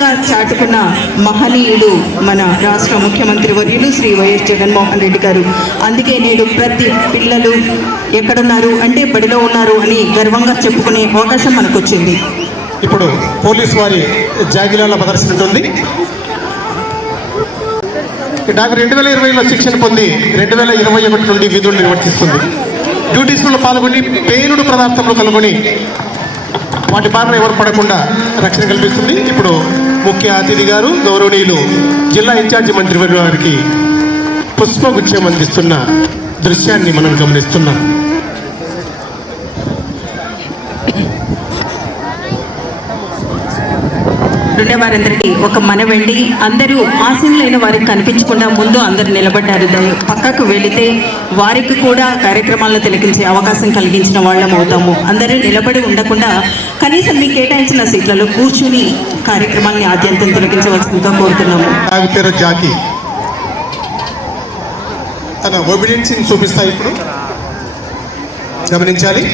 ధైర్యంగా చాటుకున్న మహనీయుడు మన రాష్ట్ర ముఖ్యమంత్రి వర్యులు శ్రీ వైఎస్ జగన్మోహన్ రెడ్డి గారు. అందుకే నేడు ప్రతి పిల్లలు ఎక్కడున్నారు అంటే బడిలో ఉన్నారు అని గర్వంగా చెప్పుకునే అవకాశం మనకు వచ్చింది. ఇప్పుడు పోలీసు వారి జాగిలాల ప్రదర్శన ఉంటుంది. డాక్టర్ 2020లో శిక్షణ పొంది 2021 నుండి విధులు నిర్వర్తిస్తుంది. డ్యూటీస్లో పాల్గొని పేలుడు పదార్థంలో కలుగొని వాటి బారిన ఎవరు పడకుండా రక్షణ కల్పిస్తుంది. ఇప్పుడు ముఖ్య అతిథి గారు గౌరవనీయులు జిల్లా ఇన్ఛార్జి మంత్రి వారికి పుష్పగుచ్చం అందిస్తున్న దృశ్యాన్ని మనం గమనిస్తున్నాం. వారందరికీ ఒక మనవండి, అందరూ ఆసీనులైన వారికి కనిపించకుండా ముందు అందరు నిలబడ్డారు. పక్కకు వెళితే వారికి కూడా కార్యక్రమాలను తిలకించే అవకాశం కలిగించిన వాళ్ళం అవుతాము. అందరూ నిలబడి ఉండకుండా కనీసం మీకు కేటాయించిన సీట్లలో కూర్చుని కార్యక్రమాన్ని ఆద్యంతం తిలకించవలసిందిగా కోరుతున్నాము. పేరు జాకీ తన ఒబిడియన్స్ని చూపిస్తా. ఇప్పుడు గమనించాలి.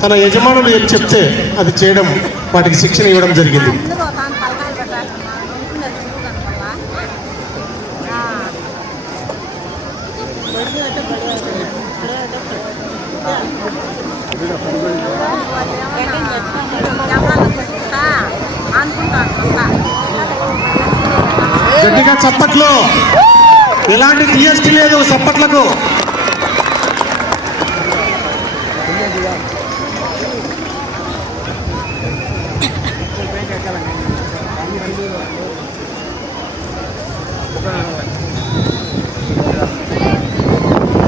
తన యజమానులు ఏం చెప్తే అది చేయడం, వాటికి శిక్షణ ఇవ్వడం జరిగింది. గట్టిగా చప్పట్లు, ఎలాంటి జిఎస్టీ లేదు చప్పట్లకు.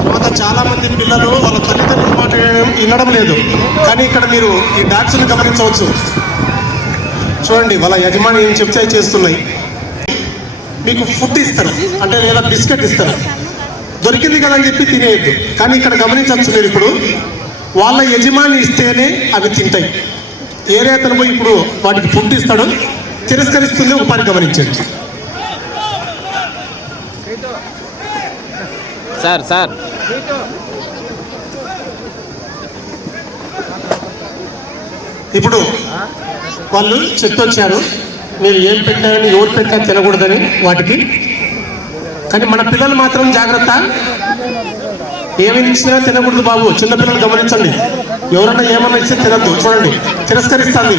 తర్వాత చాలా మంది పిల్లలు వాళ్ళ తల్లిదండ్రులు మాట వినడం లేదు. కానీ ఇక్కడ మీరు ఈ డాగ్స్ని గమనించవచ్చు. చూడండి, వాళ్ళ యజమాని ఏం చెప్తే చేస్తున్నాయి. మీకు ఫుడ్ ఇస్తారు అంటే లేదా బిస్కెట్ ఇస్తారు, దొరికింది కదా అని చెప్పి తినేయద్దు. కానీ ఇక్కడ గమనించవచ్చు మీరు, ఇప్పుడు వాళ్ళ యజమాని ఇస్తేనే అవి తింటాయి. ఏరే అతను పోయి ఇప్పుడు వాటికి ఫుడ్ ఇస్తాడు, తిరస్కరిస్తుంది. ఒక పని గమనించండి సార్. సార్ ఇప్పుడు వాళ్ళు చెప్తొచ్చారు, మీరు ఏం పెట్టారని ఎవరు పెట్టారని తినకూడదని వాటికి. కానీ మన పిల్లలు మాత్రం జాగ్రత్త, ఏమి ఇచ్చినా తినకూడదు బాబు. చిన్నపిల్లలు గమనించండి, ఎవరన్నా ఏమన్నా ఇస్తే తినద్దు. చూడండి, తిరస్కరిస్తుంది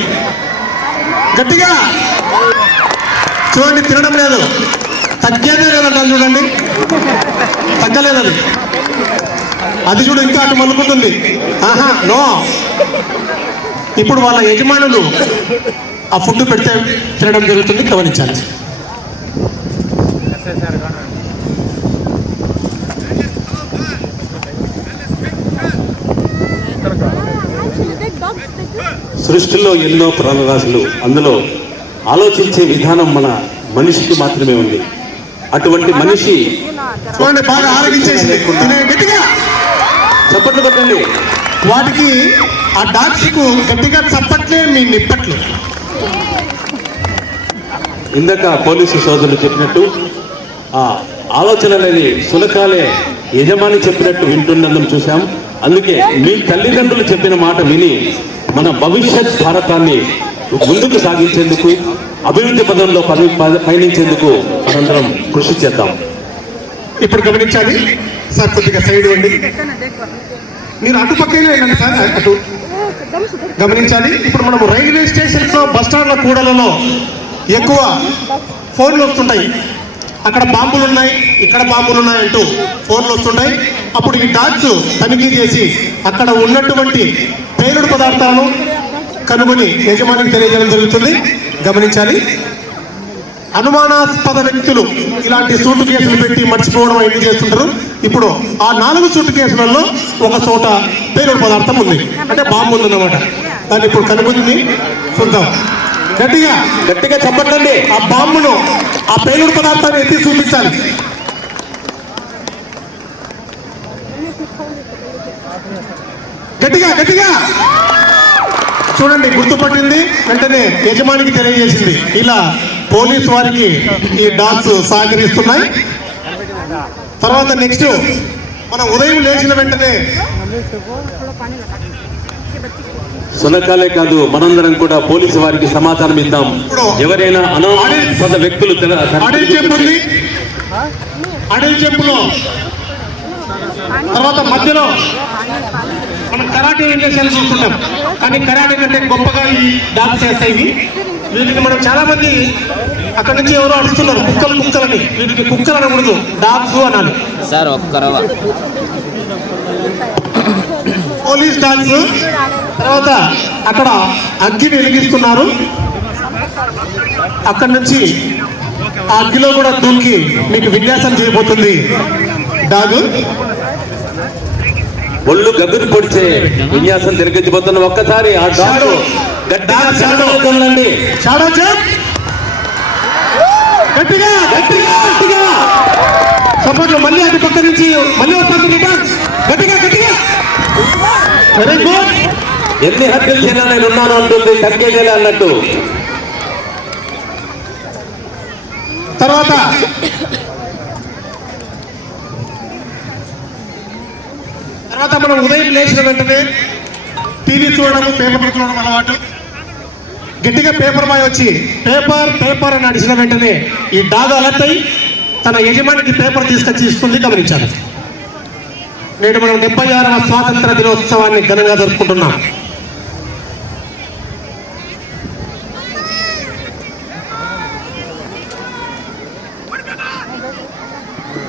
గట్టిగా. చూడండి, తినడం లేదు, తగ్గేదే లేదంటాను. చూడండి, తగ్గలేదు అది. అది చూడు, ఇంకా అటు మలుపుతుంది. ఆహా, నో. ఇప్పుడు వాళ్ళ యజమానులు ఆ ఫుడ్ పెడితే తినడం జరుగుతుంది, గమనించాలి. సృష్టిలో ఎన్నో ప్రాణరాశులు, అందులో ఆలోచించే విధానం మన మనిషికి మాత్రమే ఉంది. అటువంటి మనిషి బాగా ఆరోగించేసింది. చప్పట్లు కొట్టండి వాటికి. ఆ డాగ్స్కు గట్టిగా చప్పట్లే మీ నిప్పట్లు. ఇందాక పోలీసు సోదరులు చెప్పినట్టు ఆ ఆలోచన అనేది సునకాలే యజమాని చెప్పినట్టు వింటుండడం చూసాం. అందుకే మీ తల్లిదండ్రులు చెప్పిన మాట విని మన భవిష్యత్ భారతాన్ని ముందుకు సాగించేందుకు, అభివృద్ధి పదంలో పయనించేందుకు మనందరం కృషి చేద్దాం. ఇప్పుడు గమనించాలి సార్, కొద్దిగా సైడ్ ఇవ్వండి. మీరు అటుపక్కనే వెళ్ళండి సార్, అటు గమనించాలి. ఇప్పుడు మనము రైల్వే స్టేషన్లో, బస్టాండ్ల కూడలలో ఎక్కువ ఫోన్లు వస్తుంటాయి. అక్కడ బాంబులు ఉన్నాయి, ఇక్కడ బాంబులు ఉన్నాయి అంటూ ఫోన్లు వస్తుంటాయి. అప్పుడు ఈ డాగ్స్ తనిఖీ చేసి అక్కడ ఉన్నటువంటి పేలుడు పదార్థాలను కనుగొని యజమానికి తెలియజేయడం జరుగుతుంది, గమనించాలి. అనుమానాస్పద వ్యక్తులు ఇలాంటి సూటు కేసులు పెట్టి మర్చిపోవడం అన్ని చేస్తుంటారు. ఇప్పుడు ఆ 4 సూటు కేసులలో ఒక చోట పేలుడు పదార్థం ఉంది, అంటే బాంబు ఉందన్నమాట. దాన్ని ఇప్పుడు కనుగొని చూద్దాం. గట్టిగా గట్టిగా చెప్పండి. ఆ బాంబును, ఆ పేలుడు పదార్థాన్ని ఎత్తి చూపించాలి. గట్టిగా గట్టిగా చూడండి, గుర్తుపట్టింది, వెంటనే యజమానికి తెలియజేసింది. ఇలా పోలీసు వారికి ఈ డాగ్స్ సహకరిస్తున్నాయి. తర్వాత నెక్స్ట్ మనం ఉదయం లేచిన వెంటనే సునకాలే కాదు మనందరం కూడా పోలీసు వారికి సమాచారం ఇద్దాం. ఎవరైనా అనాథ వ్యక్తులు అడవి చెప్పులో తర్వాత మధ్యలో మనం కరాటే ఇంజక్షన్స్ చూస్తుంటాం, కానీ కరాటే కంటే గొప్పగా ఈ డాన్స్ చేస్తాయి. వీటికి మనం చాలా మంది అక్కడ నుంచి ఎవరో అడుస్తున్నారు కుక్కలని. వీటికి కుక్కలు అనకూడదు, డాగ్స్ అనాలి సార్. ఒక్కరవ police dogs. తర్వాత అక్కడ అగ్గిని వెలిగిస్తున్నారు. అక్కడి నుంచి ఆ అగ్గిలో కూడా దూకి మీకు విన్యాసం చేయబోతుంది డాగ్. ఒళ్ళు గగ్గురు పొడిచే విన్యాసం తిరిగించబోతున్న ఒక్కసారి ఆ డాగ్ గట్టిగా సపోర్ట్ మళ్ళీ అటు పక్క నుంచి మళ్ళీ వస్తుంది గట్టిగా. Very good. ఎన్ని హత్యలు చేయాలి నేను ఉన్నాను అంటుంది, తగ్గేదేలే అన్నట్టు. తర్వాత మనం ఉదయం లేచిన వెంటనే టీవీ చూడడం, పేపర్ చూడడం అలవాటు. గట్టిగా పేపర్ బాయ్ వచ్చి పేపర్ అని అడిచిన వెంటనే ఈ డాగ్ అలర్ట్ అయి తన యజమానికి పేపర్ తీసుకొచ్చి ఇస్తుంది. గమనించాలి. నేడు మనం 76వ స్వాతంత్ర దినోత్సవాన్ని ఘనంగా జరుపుకుంటున్నాం.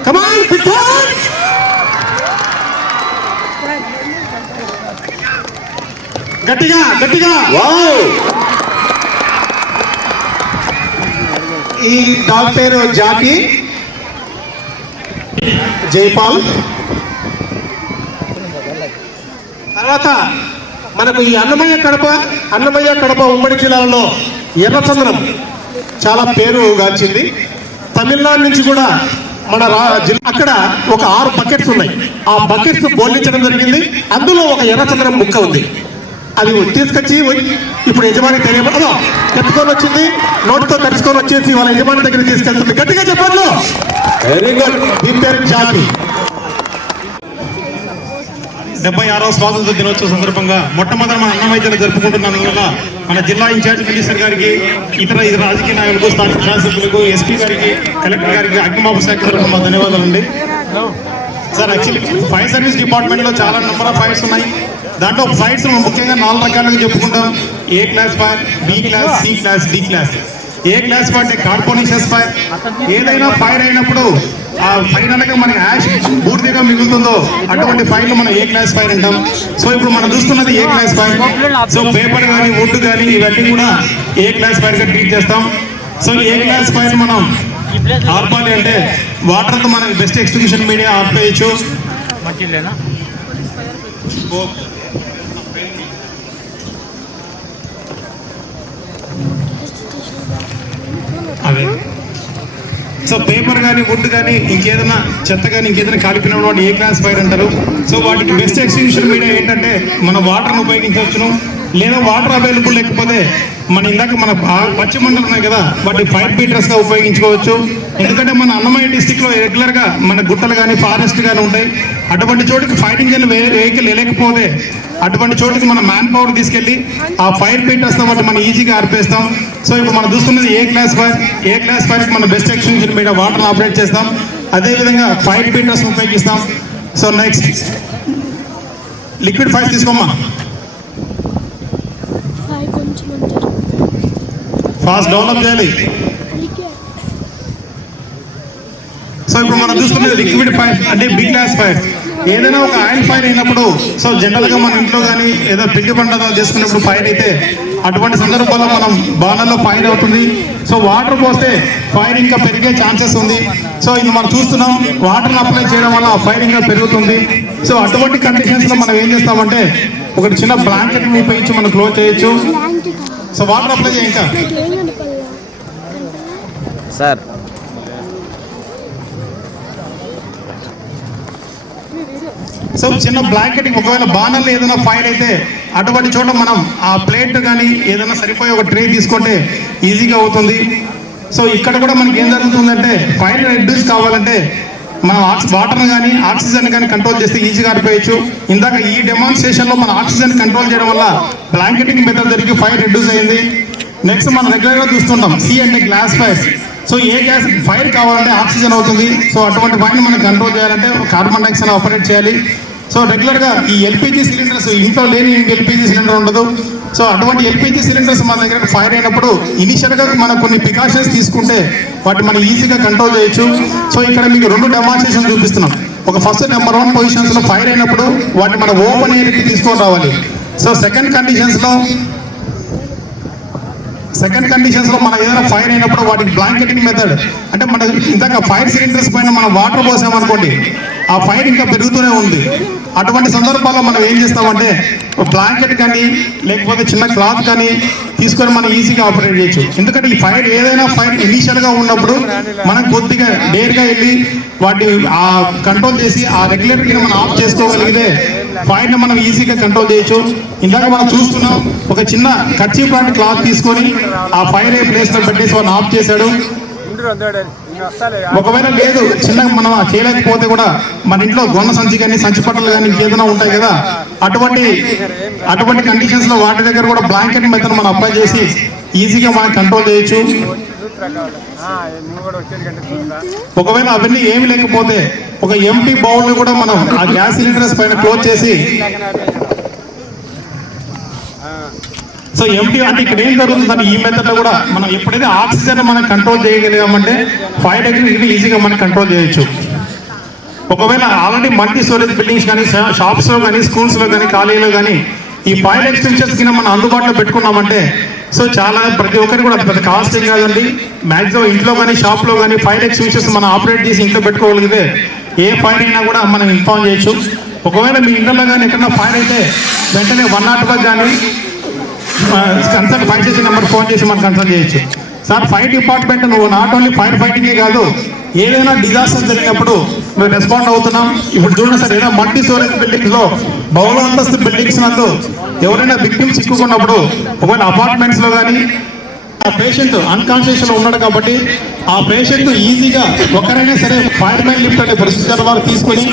కమాన్ గట్టిగా. ఈ డాగ్ పేరు జాకీ జైపాల్. తర్వాత మనకు ఈ అన్నమయ్య కడప ఉమ్మడి జిల్లాలలో ఎర్రచందనం చాలా పేరుగాంచింది. తమిళనాడు నుంచి కూడా మన అక్కడ ఒక 6 బకెట్స్ ఉన్నాయి. ఆ బకెట్స్ బోర్లించడం జరిగింది. అందులో ఒక ఎర్రచందనం ముక్క ఉంది. అది తీసుకొచ్చి ఇప్పుడు యజమాని తెలియదు ఎత్తుకొని వచ్చింది. నోటితో కలుసుకొని వచ్చేసి వాళ్ళ యజమాని దగ్గర తీసుకెళ్తుంది. గట్టిగా చెప్పండి. Very good. దీని పేరు జాకీ. 76వ స్వాతంత్ర దినోత్సవ సందర్భంగా మొట్టమొదటి మన అన్నమయ్య జిల్లా జరుపుకుంటున్నందువల్ల మన జిల్లా ఇన్ఛార్జ్ మినిస్టర్ గారికి, ఇతర రాజకీయ నాయకులకు, స్థానిక శాసనసభ్యులకు, ఎస్పీ గారికి, కలెక్టర్ గారికి, అగ్నిమాపక శాఖ తరఫున మా ధన్యవాదాలండి. సార్, యాక్చువల్లీ ఫైర్ సర్వీస్ డిపార్ట్మెంట్లో చాలా నెంబర్ ఆఫ్ ఫైర్స్ ఉన్నాయి. దాంట్లో ఫైర్స్ ముఖ్యంగా 4 రకాలుగా చెప్పుకుంటాం. A class fire, B class, C class, D class. A class fire అంటే కార్బోనేషియస్ ఫైర్. ఏదైనా ఫైర్ అయినప్పుడు ఆ ఫైనల్గా మనకి యాష్ పూర్తిగా మిగులుతుందో అటువంటి ఫైర్లు మనం ఏ క్లాస్ ఫైర్ అంటాం. సో ఇప్పుడు మనం చూస్తున్నది ఏ క్లాస్ ఫైర్. సో పేపర్ కానీ, వుడ్ కానీ ఇవన్నీ కూడా ఏ క్లాస్ ఫైర్గా ట్రీట్ చేస్తాం. సో ఏ క్లాస్ ఫైర్ మనం ఆర్పాలి అంటే వాటర్తో మనకి బెస్ట్ ఎక్స్టింగ్విషన్ మీడియా ఆపేయచ్చు. అదే సో పేపర్ కానీ, వుడ్ కానీ, ఇంకేదైనా చెత్త కానీ, ఇంకేదైనా కాలిపోయిన వాటి ఏ క్లాస్ ఫైర్ అంటారు. సో వాటికి బెస్ట్ ఎక్స్టెన్షన్ మీడియా ఏంటంటే మన వాటర్ను ఉపయోగించవచ్చును. లేదా వాటర్ అవైలబుల్ లేకపోతే ఇందాక మన పచ్చి మంటలు ఉన్నాయి కదా, వాటి ఫైర్ బీటర్స్గా ఉపయోగించుకోవచ్చు. ఎందుకంటే మన అన్నమయ్య డిస్టిక్లో రెగ్యులర్గా మన గుట్టలు కానీ, ఫారెస్ట్ కానీ ఉంటాయి. అటువంటి చోటుకి ఫైర్ ఇంజిన్ వెహికల్ వెళ్ళకపోతే అటువంటి చోటుకి మనం మ్యాన్ పవర్ తీసుకెళ్ళి ఆ ఫైర్ బీటర్స్తో బట్టి మనం ఈజీగా ఆర్పేస్తాం. సో ఇప్పుడు మనం చూస్తున్నది ఏ క్లాస్ ఫైర్. ఏ క్లాస్ ఫైర్కి మనం బెస్ట్ ఎక్స్టెన్షన్ మీద వాటర్ ఆపరేట్ చేస్తాం. అదేవిధంగా ఫైర్ బీటర్స్ ఉపయోగిస్తాం. సో నెక్స్ట్ లిక్విడ్ ఫైర్ తీసుకోమ్మా. ఫాస్ట్ డెవలప్ చేయాలి. సో ఇప్పుడు మనం చూసుకునేది లిక్విడ్ ఫైర్ అంటే బిగ్ క్లాస్ ఫైర్. ఏదైనా ఒక ఆయిల్ ఫైర్ అయినప్పుడు, సో జనరల్గా మన ఇంట్లో కానీ ఏదో పిండి పండుగ చేసుకున్నప్పుడు ఫైర్ అయితే అటువంటి సందర్భాల్లో మనం బాణల్లో ఫైర్ అవుతుంది. సో వాటర్ పోస్తే ఫైర్ ఇంకా పెరిగే ఛాన్సెస్ ఉంది. సో ఇది మనం చూస్తున్నాం, వాటర్ని అప్లై చేయడం వల్ల ఫైర్ ఇంకా పెరుగుతుంది. సో అటువంటి కండిషన్స్లో మనం ఏం చేస్తామంటే ఒకటి చిన్న బ్లాంకెట్ని ఉపయోగించి మనం క్లోజ్ చేయొచ్చు. సో వాటర్ అప్లై చేయ ఇంకా సార్. సో చిన్న బ్లాంకెట్ ఒకవేళ బాణల్లో ఏదైనా ఫైర్ అయితే అటువంటి చోట మనం ఆ ప్లేట్ కానీ ఏదైనా సరిపోయే ఒక ట్రే తీసుకుంటే ఈజీగా అవుతుంది. సో ఇక్కడ కూడా మనకి ఏం జరుగుతుందంటే ఫైర్ రెడ్యూస్ కావాలంటే మనం వాటర్ కానీ ఆక్సిజన్ కానీ కంట్రోల్ చేస్తే ఈజీగా ఆరిపోయచ్చు. ఇందాక ఈ డెమాన్స్ట్రేషన్లో మన ఆక్సిజన్ కంట్రోల్ చేయడం వల్ల బ్లాంకెటింగ్ మెథడ్ జరిగి ఫైర్ రెడ్యూస్ అయింది. నెక్స్ట్ మనం రెగ్యులర్గా చూస్తుంటాం సి అంటే గ్లాస్ ఫైర్స్. సో ఏ గ్యాస్ ఫైర్ కావాలంటే ఆక్సిజన్ అవుతుంది. సో అటువంటి ఫైర్ని మనం కంట్రోల్ చేయాలంటే కార్బన్ డైఆక్సైడ్ ఆపరేట్ చేయాలి. సో రెగ్యులర్గా ఈ ఎల్పిజి సిలిండర్స్ ఇంట్లో లేని ఎల్పిజి సిలిండర్ ఉండదు. సో అటువంటి ఎల్పిజి సిలిండర్స్ మన దగ్గర ఫైర్ అయినప్పుడు ఇనిషియల్గా మనం కొన్ని ప్రికాషన్స్ తీసుకుంటే వాటిని మనం ఈజీగా కంట్రోల్ చేయొచ్చు. సో ఇక్కడ మీకు 2 డెమాన్స్ట్రేషన్ చూపిస్తున్నాం. ఒక ఫస్ట్ నెంబర్ 1 పొజిషన్స్లో ఫైర్ అయినప్పుడు వాటిని మనం ఓపెన్ ఏరియాకి తీసుకొని రావాలి. సో సెకండ్ కండిషన్స్లో మనం ఏదైనా ఫైర్ అయినప్పుడు వాటికి బ్లాంకెటింగ్ మెథడ్ అంటే మన ఇందాక ఫైర్ సిలిండర్స్ పైన మనం వాటర్ పోసామనుకోండి, ఆ ఫైర్ ఇంకా పెరుగుతూనే ఉంది. అటువంటి సందర్భాల్లో మనం ఏం చేస్తామంటే బ్లాంకెట్ కానీ లేకపోతే చిన్న క్లాత్ కానీ తీసుకొని మనం ఈజీగా ఆపరేట్ చేయొచ్చు. ఎందుకంటే ఈ ఫైర్ ఏదైనా ఫైర్ ఇనీషియల్గా ఉన్నప్పుడు మనం కొద్దిగా డేర్గా వెళ్ళి వాటిని కంట్రోల్ చేసి ఆ రెగ్యులేటర్ని మనం ఆఫ్ చేసుకోగలిగితే ఫైర్ని మనం ఈజీగా కంట్రోల్ చేయొచ్చు. ఇందాక మనం చూస్తున్నాం ఒక చిన్న కర్చీఫ్ లాంటి క్లాత్ తీసుకొని ఆ ఫైర్ అయ్యే ప్లేస్లో పెట్టేసి వాళ్ళని ఆఫ్ చేశాడు. ఒకవేళ లేదు చిన్నగా మనం చేయలేకపోతే కూడా మన ఇంట్లో గొన్న సంచి కానీ సంచి పట్టలు కానీ ఇంకేదైనా ఉంటాయి కదా, అటువంటి కండిషన్స్లో వాటి దగ్గర కూడా బ్లాంకెట్ మెథడ్ మనం అప్లై చేసి ఈజీగా మనం కంట్రోల్ చేయొచ్చు. ఒకవేళ అవన్నీ ఏమి లేకపోతే ఒక ఎంటీ బౌల్ కూడా మనం ఆ గ్యాస్ సిలిండర్స్ పైన క్లోజ్ చేసి, సో ఎంటీ అంటే ఇక్కడ ఏం జరుగుతుందని ఈ మెథడ్లో కూడా మనం ఎప్పుడైతే ఆక్సిజన్ మనం కంట్రోల్ చేయగలిగామంటే ఫైర్ దగ్గర ఈజీగా మనం కంట్రోల్ చేయొచ్చు. ఒకవేళ ఆల్రెడీ మల్టీ స్టోరేజ్ బిల్డింగ్స్ కానీ షాప్స్లో కానీ స్కూల్స్లో కానీ కాలేజీలో కానీ ఈ ఫైర్ ఎక్స్టెన్షన్స్ కింద మనం అందుబాటులో పెట్టుకున్నామంటే సో చాలా ప్రతి ఒక్కరికి కూడా పెద్ద కాస్ట్ ఏం కాదండి. మ్యాక్సిమం ఇంట్లో కానీ షాప్లో కానీ ఫైర్ ఎక్స్టెన్షన్స్ మనం ఆపరేట్ చేసి ఇంట్లో పెట్టుకోగలిగితే ఏ ఫైర్ అయినా కూడా మనం ఇన్ఫార్మ్ చేయొచ్చు. ఒకవేళ మీ ఇంట్లో కానీ ఎక్కడన్నా ఫైర్ అయితే వెంటనే 101 కానీ consult fire station number phone చేసి మనం కన్సల్ట్ చేయొచ్చు. సార్ ఫైర్ డిపార్ట్మెంట్ నువ్వు నాట్ ఓన్లీ ఫైర్ ఫైటింగే కాదు, ఏదైనా డిజాస్టర్ జరిగినప్పుడు మేము రెస్పాండ్ అవుతున్నాం. ఇప్పుడు చూడండి సార్, ఏదైనా మల్టీ స్టోరేజ్ బిల్డింగ్స్లో బహుళ అంతస్తు బిల్డింగ్స్ నందు ఎవరైనా విక్టిమ్స్ చిక్కుకున్నప్పుడు ఒకవేళ అపార్ట్మెంట్స్లో కానీ ఆ పేషెంట్ అన్కాన్షియస్లో ఉన్నాడు కాబట్టి ఆ పేషెంట్ ఈజీగా ఒక్కరైనా సరే ఫైర్ మ్యాన్ లిఫ్ట్ అనే ప్రొసీజర్ వారు తీసుకొని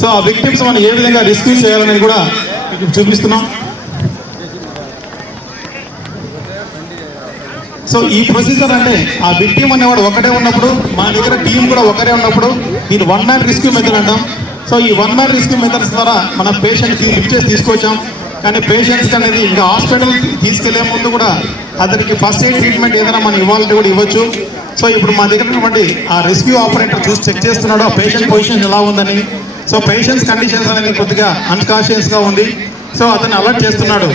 సో ఆ విక్టిమ్స్ మనం ఏ విధంగా రెస్క్యూ చేయాలనేది కూడా చూపిస్తున్నాం. సో ఈ ప్రొసీజర్ అంటే ఆ విక్టిమ్ అనేవాడు ఒకటే ఉన్నప్పుడు మన దగ్గర టీం కూడా ఒకరే ఉన్నప్పుడు దీన్ని 1 మ్యాన్ రెస్క్యూ మెథడ్ అంటాం. సో ఈ 1 మ్యాన్ రెస్క్యూ మెథడ్స్ ద్వారా మన పేషెంట్కి లిఫ్ట్ చేసి తీసుకొచ్చాం. కానీ పేషెంట్స్ అనేది ఇంకా హాస్పిటల్ తీసుకెళ్లే ముందు కూడా అతనికి ఫస్ట్ ఎయిడ్ ట్రీట్మెంట్ ఏదైనా మనం ఇవ్వాలంటే కూడా ఇవ్వచ్చు. సో ఇప్పుడు మా దగ్గర ఉన్నటువంటి ఆ రెస్క్యూ ఆపరేటర్ చూసి చెక్ చేస్తున్నాడు ఆ పేషెంట్ పొజిషన్ ఎలా ఉందని. సో పేషెంట్స్ కండిషన్స్ అనేది కొద్దిగా అన్కాన్షియస్గా ఉంది. సో అతన్ని అలర్ట్ చేస్తున్నాడు.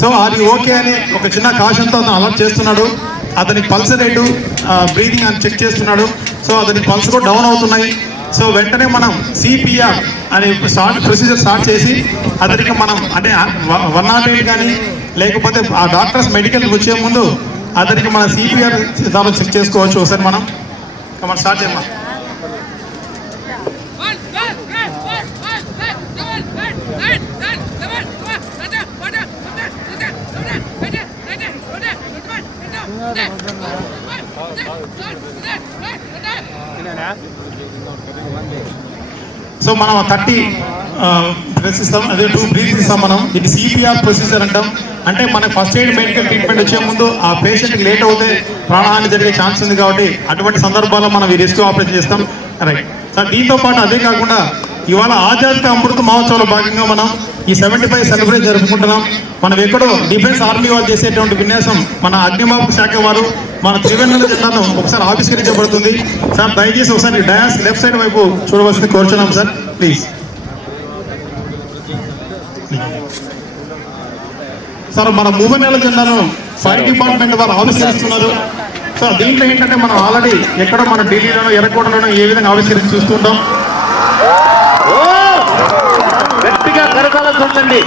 సో అది ఓకే అని ఒక చిన్న కాషన్తో అతను అలర్ట్ చేస్తున్నాడు. అతనికి పల్స్ రేటు బ్రీతింగ్ అని చెక్ చేస్తున్నాడు. సో అతని పల్స్ కూడా డౌన్ అవుతున్నాయి. సో వెంటనే మనం సిపిఆర్ అనే ప్రొసీజర్ స్టార్ట్ చేసి అతనికి మనం అంటే 108 కానీ లేకపోతే ఆ డాక్టర్స్ మెడికల్ వచ్చే ముందు అతనికి మన సిపిఆర్ ద్వారా చెక్ చేసుకోవచ్చు. ఒకసారి మనం స్టార్ట్ చేయమ్మా. సో మనం 30 బ్రెత్స్ ఇస్తాం, అదే 2 బ్రీత్స్ ఇస్తాం. మనం ఇది సిపిఆర్ ప్రొసీజర్ అంటాం. అంటే మనకు ఫస్ట్ ఎయిడ్ మెడికల్ ట్రీట్మెంట్ వచ్చే ముందు ఆ పేషెంట్కి లేట్ అవుతే ప్రాణహాని జరిగే ఛాన్స్ ఉంది కాబట్టి అటువంటి సందర్భాల్లో మనం ఈ రెస్క్యూ ఆపరేషన్ చేస్తాం. రైట్ సార్, దీంతో పాటు అదే కాకుండా ఇవాళ ఆజాద్ అమృత మహోత్సవంలో భాగంగా మనం ఈ 75 సెలబ్రేట్ జరుపుకుంటున్నాం. మనం ఎక్కడో డిఫెన్స్ ఆర్మీ వాళ్ళు చేసేటువంటి విన్యాసం మన అగ్నిమాపక శాఖ వారు మన త్రివేణుల జిల్లాలో ఒకసారి ఆవిష్కరించబడుతుంది. సార్ దయచేసి ఒకసారి డయాస్ లెఫ్ట్ సైడ్ వైపు చూడవలసింది కోరుచున్నాం సార్, ప్లీజ్. సార్ మన మూవెనెల జిల్లాలో ఫైర్ డిపార్ట్మెంట్ వారు ఆవిష్కరిస్తున్నారు. సార్ దీంట్లో ఏంటంటే మనం ఆల్రెడీ ఎక్కడో మన ఢిల్లీలోనో ఎర్రకోటలోనో ఏ విధంగా ఆవిష్కరించి చూస్తుంటాం. గట్టిగా కరకాల చూడండి.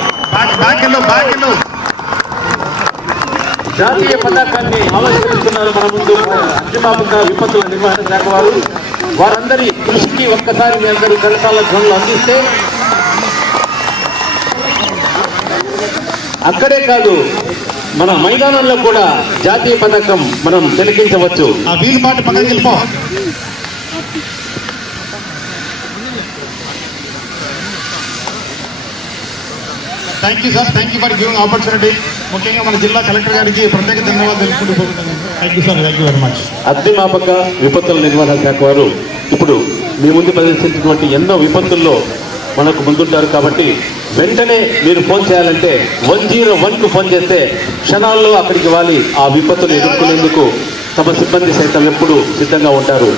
జాతీయ పతాకాన్ని ఆవిష్కరిస్తున్నారు మన ముందు అగ్నిమాపక విపత్తుల నిర్వహణ శాఖ వారు. వారందరి కృషికి ఒక్కసారి మీ అందరూ కరకాల ధ్వనులు అందిస్తే అక్కడే కాదు మన మైదానంలో కూడా జాతీయ పతాకం మనం తిలకించవచ్చు. ఆ వీలు పాటు పక్కకి వెళ్ళిపో. Thank you sir, thank you for giving opportunity. ముఖ్యంగా మన జిల్లా కలెక్టర్ గారికి ప్రత్యేక ధన్యవాదాలు తెలుపుకుంటూ thank you sir, thank you very much. అగ్నిమాపక విపత్తుల నిర్వహణ శాఖ వారు ఇప్పుడు మీ ముందు ప్రదర్శించినటువంటి ఎన్నో విపత్తుల్లో మనకు ముందుంటారు కాబట్టి వెంటనే మీరు ఫోన్ చేయాలంటే 101కు ఫోన్ చేస్తే క్షణాల్లో అక్కడికి వాలి ఆ విపత్తును ఎదుర్కొనేందుకు తమ సిబ్బంది సైతం ఎప్పుడు సిద్ధంగా ఉంటారు.